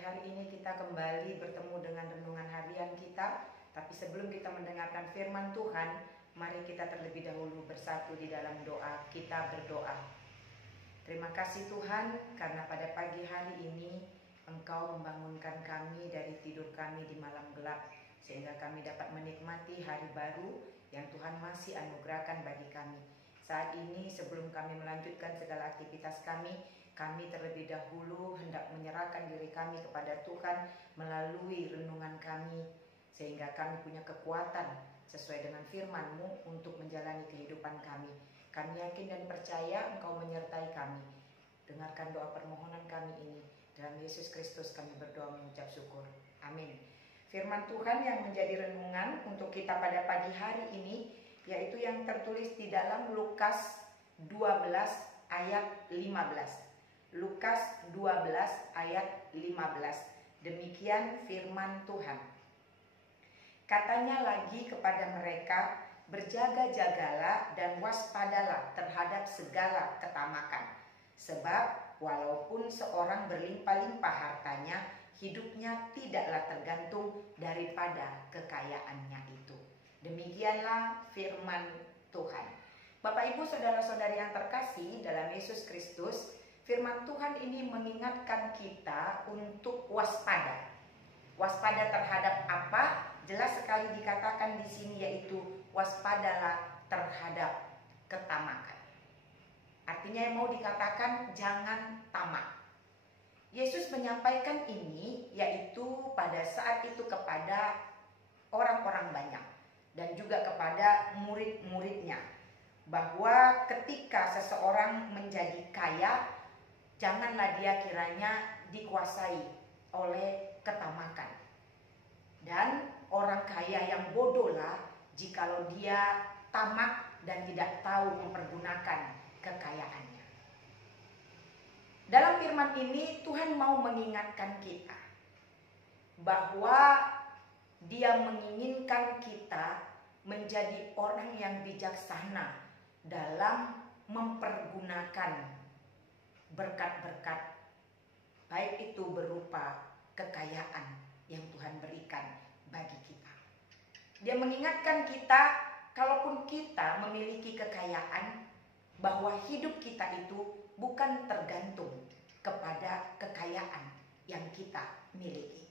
Pagi hari ini kita kembali bertemu dengan renungan harian kita. Tapi sebelum kita mendengarkan firman Tuhan, mari kita terlebih dahulu bersatu di dalam doa. Kita berdoa. Terima kasih Tuhan, karena pada pagi hari ini Engkau membangunkan kami dari tidur kami di malam gelap, sehingga kami dapat menikmati hari baru yang Tuhan masih anugerahkan bagi kami. Saat ini sebelum kami melanjutkan segala aktivitas kami terlebih dahulu hendak menyerahkan diri kami kepada Tuhan melalui renungan kami, sehingga kami punya kekuatan sesuai dengan firman-Mu untuk menjalani kehidupan kami. Kami yakin dan percaya Engkau menyertai kami. Dengarkan doa permohonan kami ini. Dalam Yesus Kristus kami berdoa mengucap syukur. Amin. Firman Tuhan yang menjadi renungan untuk kita pada pagi hari ini, yaitu yang tertulis di dalam Lukas 12 ayat 15. Lukas 12 ayat 15. Demikian firman Tuhan. Katanya lagi kepada mereka, berjaga-jagalah dan waspadalah terhadap segala ketamakan. Sebab walaupun seorang berlimpah-limpah hartanya, hidupnya tidaklah tergantung daripada kekayaannya itu. Demikianlah firman Tuhan. Bapak, Ibu, saudara-saudari yang terkasih dalam Yesus Kristus, firman Tuhan ini mengingatkan kita untuk waspada. Waspada terhadap apa? Jelas sekali dikatakan di sini, yaitu waspadalah terhadap ketamakan. Artinya yang mau dikatakan jangan tamak. Yesus menyampaikan ini yaitu pada saat itu kepada orang-orang banyak dan juga kepada murid-muridnya, bahwa ketika seseorang menjadi kaya, janganlah dia kiranya dikuasai oleh ketamakan. Dan orang kaya yang bodohlah jikalau dia tamak dan tidak tahu mempergunakan kekayaannya. Dalam firman ini Tuhan mau mengingatkan kita bahwa Dia menginginkan kita menjadi orang yang bijaksana dalam mempergunakan berkat-berkat, baik itu berupa kekayaan yang Tuhan berikan bagi kita. Dia mengingatkan kita, kalaupun kita memiliki kekayaan, bahwa hidup kita itu bukan tergantung kepada kekayaan yang kita miliki.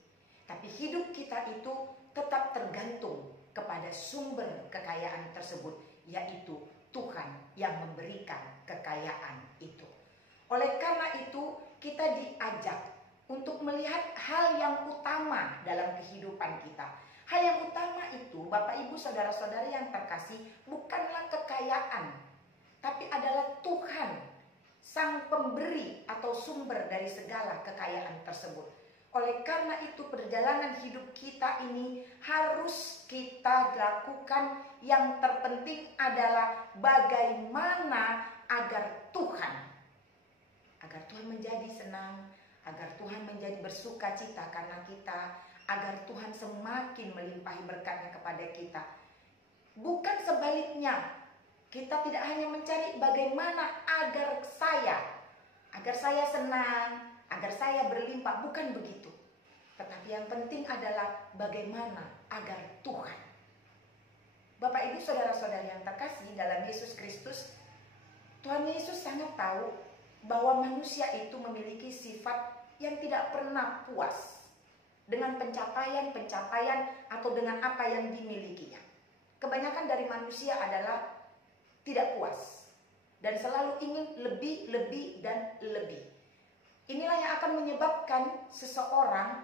Tapi hidup kita itu tetap tergantung kepada sumber kekayaan tersebut, yaitu Tuhan yang memberikan kekayaan itu. Oleh karena itu, kita diajak untuk melihat hal yang utama dalam kehidupan kita. Hal yang utama itu, Bapak, Ibu, saudara-saudari yang terkasih, bukanlah kekayaan, tapi adalah Tuhan, Sang Pemberi atau sumber dari segala kekayaan tersebut. Oleh karena itu, perjalanan hidup kita ini harus kita lakukan. Yang terpenting adalah bagaimana agar Tuhan menjadi senang, agar Tuhan menjadi bersuka cita karena kita, agar Tuhan semakin melimpahi berkatnya kepada kita. Bukan sebaliknya, kita tidak hanya mencari bagaimana agar saya senang, agar saya berlimpah, bukan begitu. Tetapi yang penting adalah bagaimana agar Tuhan. Bapak, Ibu, saudara-saudari yang terkasih dalam Yesus Kristus, Tuhan Yesus sangat tahu bahwa manusia itu memiliki sifat yang tidak pernah puas dengan pencapaian atau dengan apa yang dimilikinya. Kebanyakan dari manusia adalah tidak puas dan selalu ingin lebih dan lebih. Inilah yang akan menyebabkan seseorang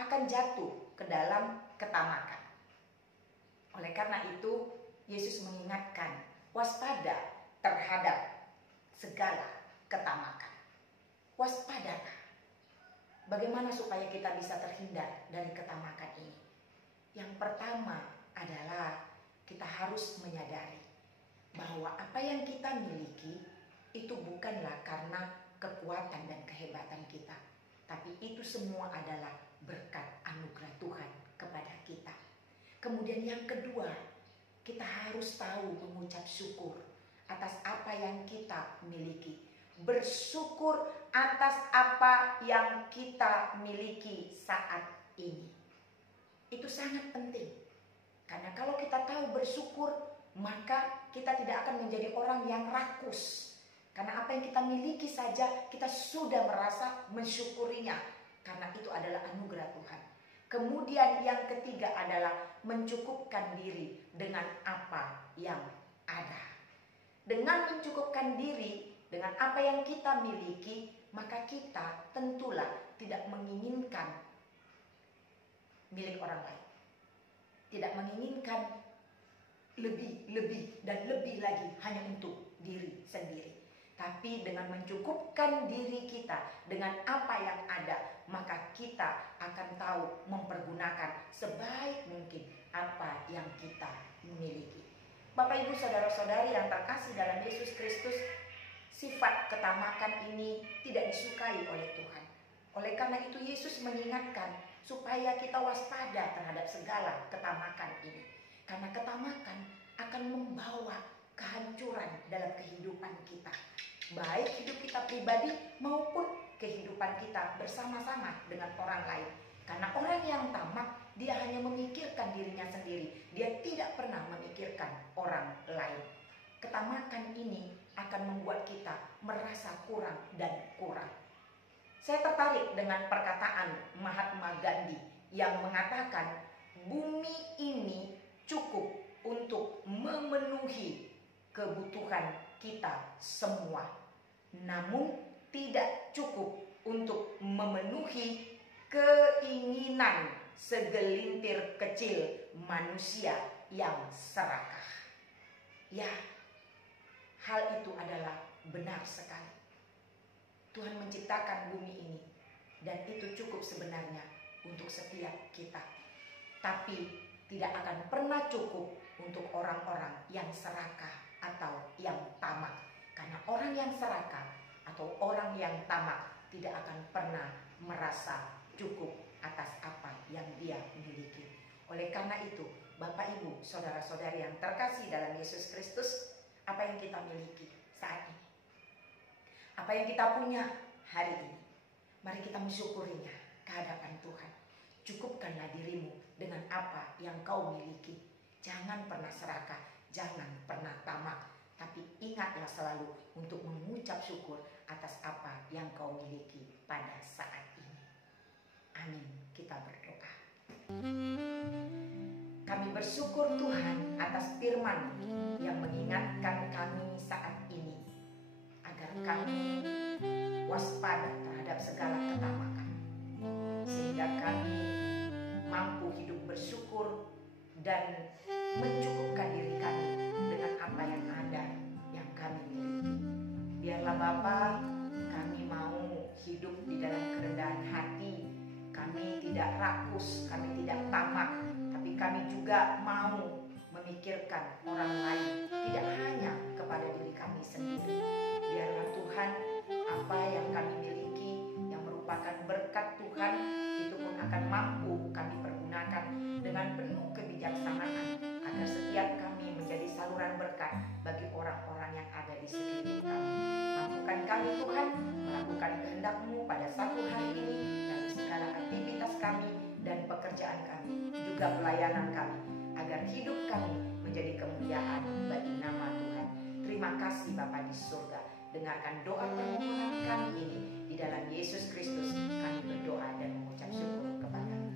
akan jatuh ke dalam ketamakan. Oleh karena itu, Yesus mengingatkan, waspada terhadap segala ketamakan. Waspadalah. Bagaimana supaya kita bisa terhindar dari ketamakan ini? Yang pertama adalah kita harus menyadari bahwa apa yang kita miliki itu bukanlah karena kekuatan dan kehebatan kita, tapi itu semua adalah berkat anugerah Tuhan kepada kita. Kemudian yang kedua, kita harus tahu mengucap syukur atas apa yang kita miliki. Bersyukur atas apa yang kita miliki saat ini. Itu sangat penting. Karena kalau kita tahu bersyukur, maka kita tidak akan menjadi orang yang rakus. Karena apa yang kita miliki saja kita sudah merasa mensyukurinya. Karena itu adalah anugerah Tuhan. Kemudian yang ketiga adalah mencukupkan diri dengan apa yang ada. Dengan mencukupkan diri dengan apa yang kita miliki, maka kita tentulah tidak menginginkan milik orang lain. Tidak menginginkan lebih dan lebih lagi hanya untuk diri sendiri. Tapi dengan mencukupkan diri kita dengan apa yang ada, maka kita akan tahu mempergunakan sebaik mungkin apa yang kita miliki. Bapak Ibu saudara-saudari yang terkasih dalam Yesus Kristus, sifat ketamakan ini tidak disukai oleh Tuhan. Oleh karena itu Yesus mengingatkan supaya kita waspada terhadap segala ketamakan ini. Karena ketamakan akan membawa kehancuran dalam kehidupan kita. Baik hidup kita pribadi maupun kehidupan kita bersama-sama dengan orang lain. Karena orang yang tamak, dia hanya memikirkan dirinya sendiri. Dia tidak pernah memikirkan orang lain. Ketamakan ini akan membuat kita merasa kurang dan kurang. Saya tertarik dengan perkataan Mahatma Gandhi yang mengatakan bumi ini cukup untuk memenuhi kebutuhan kita semua, namun tidak cukup untuk memenuhi keinginan segelintir kecil manusia yang serakah. Ya, hal itu adalah benar sekali. Tuhan menciptakan bumi ini dan itu cukup sebenarnya untuk setiap kita. Tapi tidak akan pernah cukup untuk orang-orang yang serakah atau yang tamak. Karena orang yang serakah atau orang yang tamak tidak akan pernah merasa cukup atas apa yang dia miliki. Oleh karena itu, Bapak Ibu, saudara-saudari yang terkasih dalam Yesus Kristus, apa yang kita miliki saat ini? Apa yang kita punya hari ini? Mari kita mensyukurinya ke hadapan Tuhan. Cukupkanlah dirimu dengan apa yang kau miliki. Jangan pernah serakah, jangan pernah tamak. Tapi ingatlah selalu untuk mengucap syukur atas apa yang kau miliki pada saat ini. Amin. Kita berdoa. Kami bersyukur Tuhan atas firman yang mengingatkan kami saat ini. Agar kami waspada terhadap segala ketamakan. Sehingga kami mampu hidup bersyukur dan mencukupkan diri kami dengan apa yang ada yang kami miliki. Biarlah Bapa, kami mau hidup di dalam kerendahan hati. Kami tidak rakus, kami tidak tamak, tapi kami juga mau memikirkan orang lain, tidak hanya kepada diri kami sendiri. Biarlah Tuhan, apa yang kami miliki yang merupakan berkat Tuhan itu pun akan mampu kami pergunakan dengan penuh kebijaksanaan agar setiap kami menjadi saluran berkat bagi orang-orang yang ada di sekeliling kami. Mampukan kami Tuhan melakukan kehendak-Mu pada satu hari ini dalam segala aktivitas kami dan pekerjaan kami, juga pelayanan kami, agar hidup kami menjadi kemuliaan bagi nama Tuhan. Terima kasih Bapa di surga. Dengarkan doa permohonan kami ini. Di dalam Yesus Kristus kami berdoa dan mengucap syukur kepada-Mu.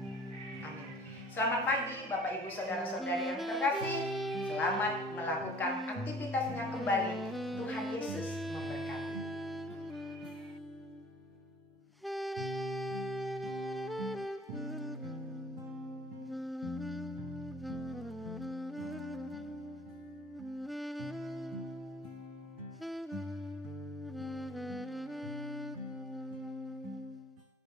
Amin. Selamat pagi Bapak Ibu saudara-saudari yang terkasih. Selamat melakukan aktivitasnya kembali